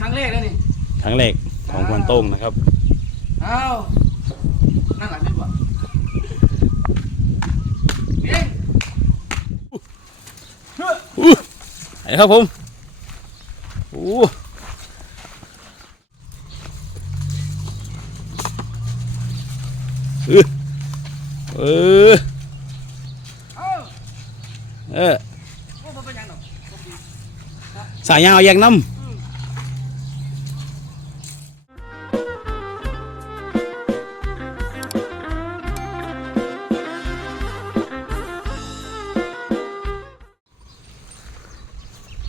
ครั้งแรกแล้วนี่ครั้งแรกของควนโต้งนะครับอ้าวนั่งหลังดีกว่าเองเฮ้ยอู้ไอ้ครับผมอู้เออเออเอ้าเออโอ้บ่เป็นหยังดอกบ่ดีสายยาวแยงน้อืมำ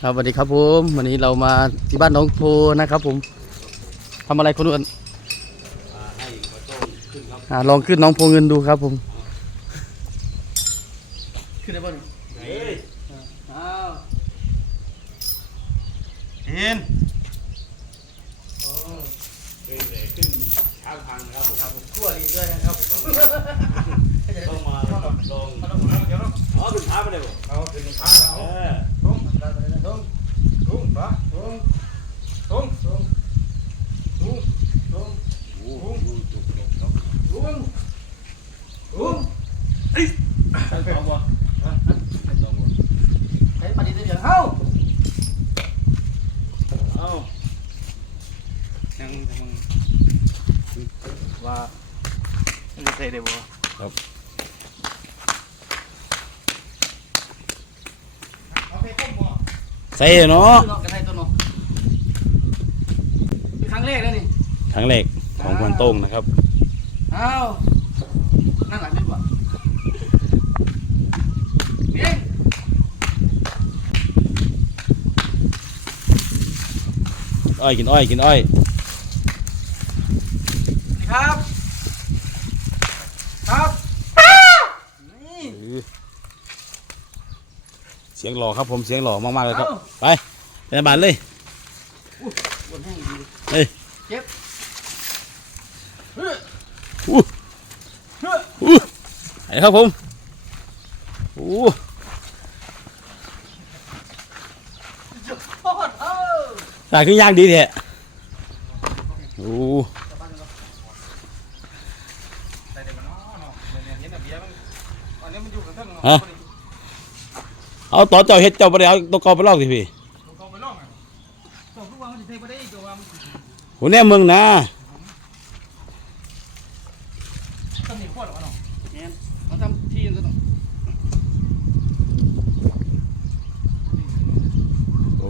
ครับสวัสดีครับผมวันนี้เรามาที่บ้านน้องโพนะครับผมทำอะไรคนอื่นอ่าลองขึ้นน้องโพเงินดูครับผม ขึ้นได้บ่นี่เฮ้ยอ้าวเห็นขึ้นเลยขึ้นช้างพังนะครับผมครับผมคั่วดีด้วยนะครับผมต้องมาลองมาลงมาเดี๋ยวเราอ๋อขึ้นช้าไปเลยบ่เอาขึ้นขาแล้ว เออ ทุ่งได้ไปเลยทุ่งทุ่งปะทุ่งทุ่งทุ่งทุ่งทุ่ง โอ้โห ทุ่งทุ่งเอ้ยเอาบ่ฮะลองบ่เฮ้ยปฏิเดี๋ยวเฮ้า เอ้า ยังทำมึงว่ามันจะใส่ได้บ่เอาไปต้มบ่ใส่เนาะเนาะกระไทยต้นเนาะเป็นครั้งแรกแล้วนี่ครั้งแรกของควนโต้งนะครับอ้าวนั่งหลังดีกว่าเองอ้อยกินอ้อยกินอ้อยสวัสดี ครับ ครับนี่เสียงหล่อครับผมเสียงหล่อมากๆเลยครับเอ้าไปไปในบ้านเลยบนแห้งดีเอ้ยเจ็บเฮ้ยอู้เฮ้ยอู้ไอ้ครับผมอู้จุดโทษเออสายขึ้นย่างดีแท้อู้ ใส่เดี๋ยวมันเนาะเนาะเนี่ยเห็นแต่เบียร์มันอันนี้ เท่งเนาะเอาต่อเจ้าเฮ็ดเจ้าไปเอาตัวกอไปลอกสิพี่ลูกเขาไปล่องอะตัวทุกวันมันจะเทไปได้ตัวว่ามันโหแน่มึงนะต้องมีขวดหรอเนาะเนี่ยมันทำที่นั่นเนาะโอ้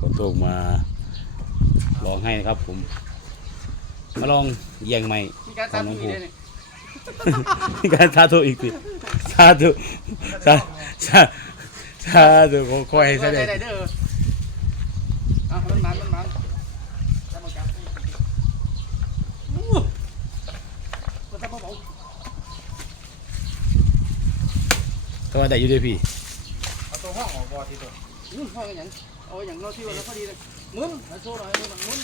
คนตกมาลองให้นะครับผม มาลองเยียงใหม่มีการตามที่นี่ ยการสาธุอีกทีสาธุสาสาสาธุขอคอยให้ซะได้ได้ได้เด้ออะมันมันมันมันจะมาจับอู้มันจะมาบอกก็ได้อยู่เดพีเอาตัวห้องออกบ่ทีตัวนุ่นห้องกันหยังเอาอย่างเราที่ว่าเราพอดีเลยหมุนเอาโซ่หน่อยหมุนหมุน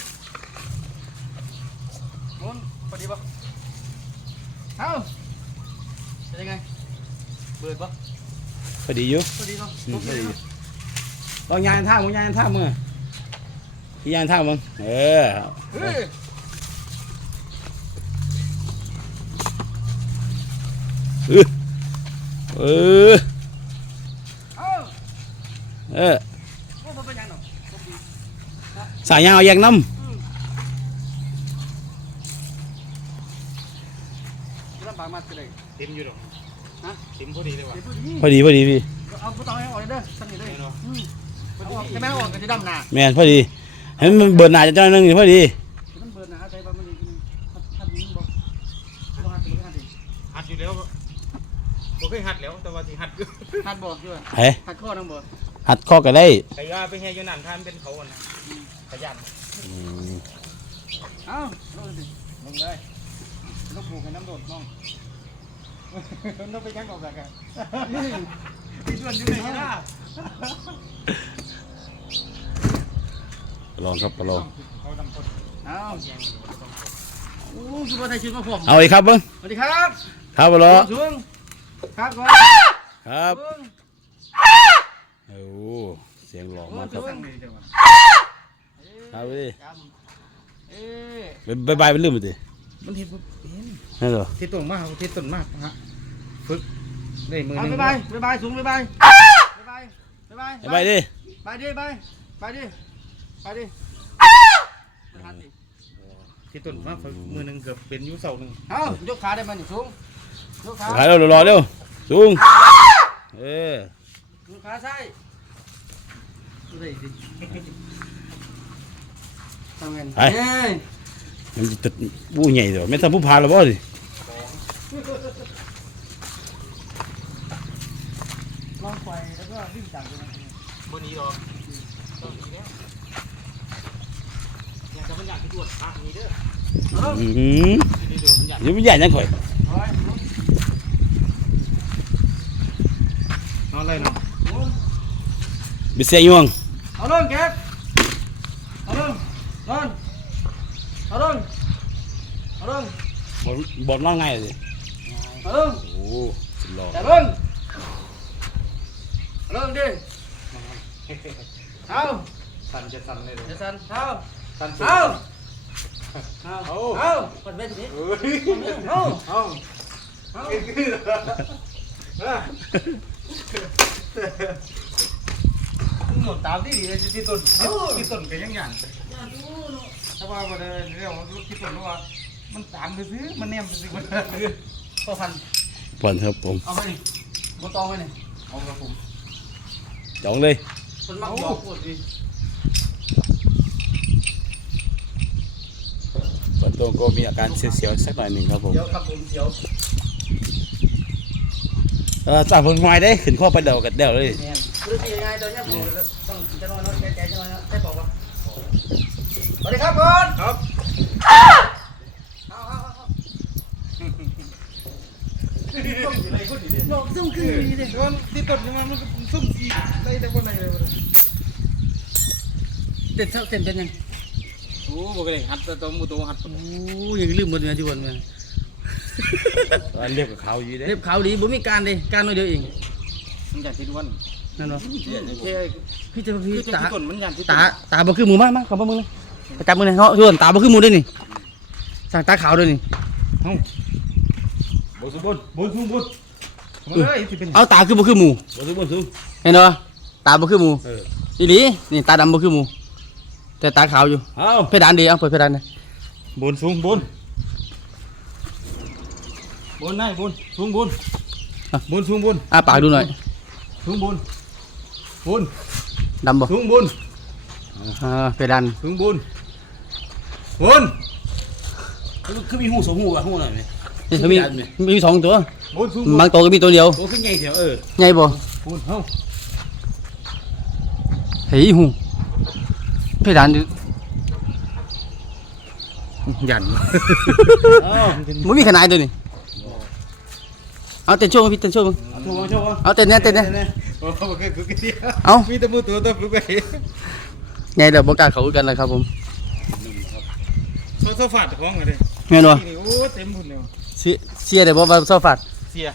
หมุนพอดีปะ เอาเป็นยังไงเบิดปะพอดีอยู่ พอดีเนาะอืมพอดี ลองยานท่ามึงยานท่ามึงยานท่ามึงเออเฮ้ยเออเอาเออโอ้บ่เป็นหยังเนาะบ่ดีสายยาวแยงน้อืมลำบากมาก เลยเต็มอยู่หรอกฮะเต็มพอดีเลยว่ะเดี๋ยวพูดดีำพอดีพอดีพี่ เอาผู้ต้องให้ออกเลยเด้อสั่นนี่เลยอืมเอาออกจะแม่เอาออกกันจะดำหนาแม่นพอดีให้มันเบิดหนาจะจ้อยหนึงพอดี มันเบิดหนาใจว่ามันดีหัดหัดยิงบ่บ่หัดถึงหัดดิหัดอยู่แล้วบ่เคยหัดแล้วแต่ว่าที่หัดอยู่หัดบ่ด้วยเฮ้หัดข้อนังบ่หัดข้อก็ได้แต่ว่าไปแห่อยู่นั่นท่านเป็นเขาอะนะขยันอืมเอ้าลงสิลงเลยลูกผูกให้น้ำโดดน้อง ต้องไปยังออกจากกันนี่มีส่วนอยู่ในหน้าลองครับลองเขาดำคนเอ้าโอ้คือว่าไทยชื่อมาผมเอาอีกครับเบิ้งสวัสดีครับครับบลอสูงครับก่อนครับสูงโอ้เสียงหล่อโอ้มากคสูรับงดีจังวะเอ้เอาไปดิจำเอ้ยบายบายเป็นลืมไปดิ มันเห็นบ่เห็นนั่นเหรอที่ต้นมากที่ต้นมากฮะฝึกได้มือหเอานึงบ๊ายบายบ๊ายบายสูงบ๊ายบายบ๊ายบายบ๊ายบายบายบายดิไปดิไปไปดิไปดิมันหันดิที่ต้นมากฝึกมือหนึงเกือบเป็นอยูเสาหนึ่งเอายกขาได้มั้ยนี่สูงยกขาถ่ายเร็วรอเร็วสูงเออยกขาซ้ายดูได้ดิทำไงเฮ้ย มันจะตัดผู้ใหญ่เดี๋ยวไม่ทำผู้พาหรอบ่ดิลองไปแล้วก็วิ่งจับเลยนะบนนี้หรอต้องนี้แล้วอยากจะมันอยากที่ตรวจภาคนี้เด้อเอาอือหือนี่เดี๋ยวมันอยากเดี๋ยวมันใหญ่ยังข่อยเอาไว้นอนอะไรเนาะไปเสียยวงเอาลงเก็บเอาลงนอน เอาลงเอาลงบ่บ่นอนง่ายเลยเอาลงโอ้สุดหล่อแต่ลงเอาลงดิเอาสั่นจะสั่นเลยเดี๋ยวสันเอาสั่นเอาเอาเอาเปิดเวทีนี้เฮ้ยเอาเอาเอาหมดตามที่ดีเลยที่ต้นที่ต้นก็ยังหยัน ถ้าว่าบ่ได้เรื่องที่ต้นว่า มันตามไปซื้อมันแนมไปซื้อมันตัวพันผ่อนครับผมเอาไปนี่บนตองไปนี่เอาครับผมจองเลยคนมักหยอกปวดดิฝนตกก็มีอาการเสียวๆสักหน่อยหนึ่งครับผมเดี๋ยวครับผมเดี๋ยวเออจ่าผลไม้ได้ขึ้นข้อไปเดากันเดาเลย แม่นคือสิยังไงตอนนี้ผมต้องจะนอนนอนแก่ๆจะนอนได้บอกว่าส วัสดีครับก่อนครับเอาเอาเอาหยอกซุ่มคือดีเลยมันที่ต้นมันมันซุ่มสีได้แต่คนไหนเลยเต้นเท่าเต้นเป็นยังโอ้บอกเลยหัดตัวมูตัวหัดโอ้ยังลืมหมดเลยที่วันเมื่ออันเรียกกับเขาอยู่เด้เล็บขาวดีบ่มีการเลยการน้อยเดียวเองมันยันที่ด้วนนั่นวะเท่พี่จะพี่คือที่ตาต้นมันยันที่ตาตาบ่คือหมูมากมากขอบมึงเลยประ จำมึงเลยเนาะทุกคนตาบ่คือหมูด้วยนี่สั่งตาขาวด้วยนี่บนสูงบนบนสูงบนมันเลยที่เป็นเอาตาคือบ่คือหมูบนสูงบนสูงเห็นบ่ตาบ่คือหมูเอออีหลีนี่ตาดำบ่คือหมูแต่ตาขาวอยู่เอาเพดานดีเอาเปิดเพดานเลยบนสูงบนบนนายบนสูงบนบนสูงบนอ้าปากดูหน่อยสูงบนบนดำบ่สูงบนอ่าเพดานสูงบน บนคือมีหูสองหูกับหูหน่อยไหมนี่เขามีมีสองตัวบนสูงบนบางตัวก็มีตัวเดียวโอ้ขึ้นใหญ่เสียวเออใหญ่บ่บนเฮ้าเฮ้ยหูเพดานดิยันเอาบ่มีขนาดตัวนี้เอาเต้นโชว์มาพี่เต้นโชว์มาโชว์มาโชว์มาเอาเต้นเนี่ยเต้นเนี่ยโอ้โหคือคือเดียวเอามีแต่มือตัวตัวฟลุกไปไงเดี๋ยวบอกกล้าเขาคือกันเลยครับผม โซโซฟาดของอะไรแม่นบ่นี่โอ้เต็มพุ่นเลยเสียเสียได้บ่ว่าโซฟาดเสีย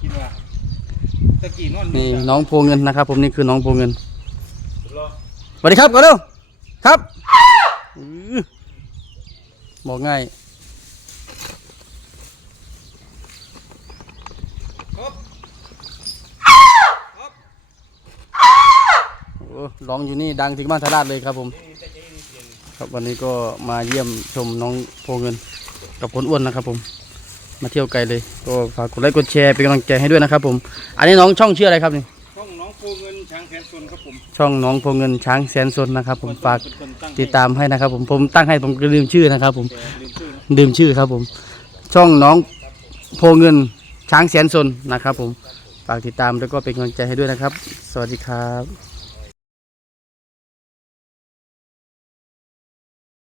คิดว่าตะกี้นอนนี่น้องโพเงินนะครับ ผมนี่คือน้องโพเงินรอสวัสดีครับก่อนเร็วครับอื้อบอกง่ายครับโอ้ร้องอยู่นี่ดังถึงบ้านทาราชเลยครับผม ครับวันนี้ก็มาเยี่ยมชมน้องโพเงิน กับคนอ้วนนะครับ ผม มาเที่ยวไกลเลย ก็ฝากกดไลค์กดแชร์เป็นกำลังใจให้ด้วยนะครับ ผม อันนี้น้องช่องชื่ออะไรครับนี่ช่องน้องโพเงินช้างแขนส่วนครับผมช่องน้องโพเงินช้างแสนสนนะครับ ผมฝากเป็นคนตั้งติดตามให้นะครับ ผมผมตั้งให้ผมก็ลืมชื่อนะครับ ผมแต่ลืมชื่อนะดื่มชื่อครับ ผม ช่องน้องโพเงินช้างแสนสนนะครับ ผมฝากติดตามแล้วก็เป็นกำลังใจให้ด้วยนะครับ สวัสดีครับ